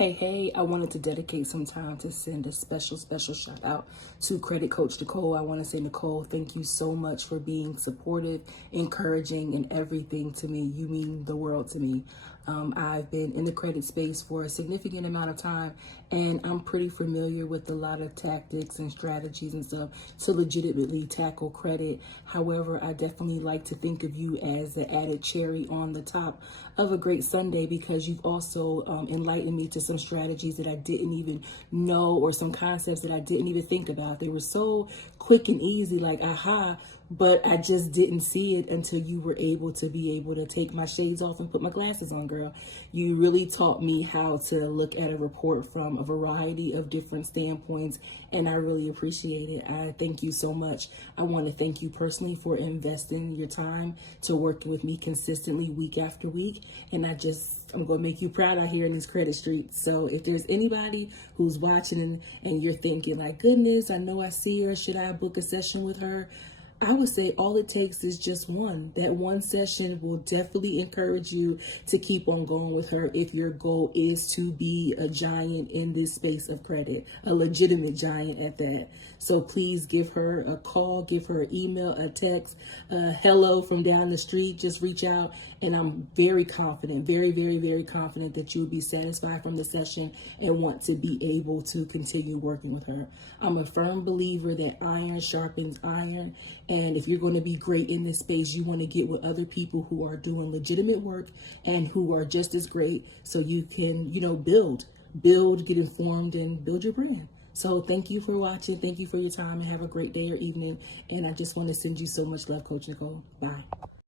Hey, I wanted to dedicate some time to send a special shout out to Credit Coach Nicole. I want to say, Nicole, thank you so much for being supportive, encouraging, and everything to me. You mean the world to me. I've been in the credit space for a significant amount of time, and I'm pretty familiar with a lot of tactics and strategies and stuff to legitimately tackle credit. However, I definitely like to think of you as the added cherry on the top of a great sundae, because you've also enlightened me to some strategies that I didn't even know, or some concepts that I didn't even think about. They were so quick and easy, like aha, but I just didn't see it until you were able to take my shades off and put my glasses on, girl. You really taught me how to look at a report from a variety of different standpoints, and I really appreciate it. I thank you so much. I want to thank you personally for investing your time to work with me consistently week after week, and I'm going to make you proud out here in this credit street. So if there's anybody who's watching and you're thinking like, goodness, I know I see her, should I book a session with her? I would say all it takes is just one. That one session will definitely encourage you to keep on going with her if your goal is to be a giant in this space of credit, a legitimate giant at that. So please give her a call, give her an email, a text, hello from down the street. Just reach out, and I'm very confident, very confident that you'll be satisfied from the session and want to be able to continue working with her. I'm a firm believer that iron sharpens iron. And if you're going to be great in this space, you want to get with other people who are doing legitimate work and who are just as great, so you can, build, get informed, and build your brand. So thank you for watching. Thank you for your time, and have a great day or evening. And I just want to send you so much love, Coach Nicole. Bye.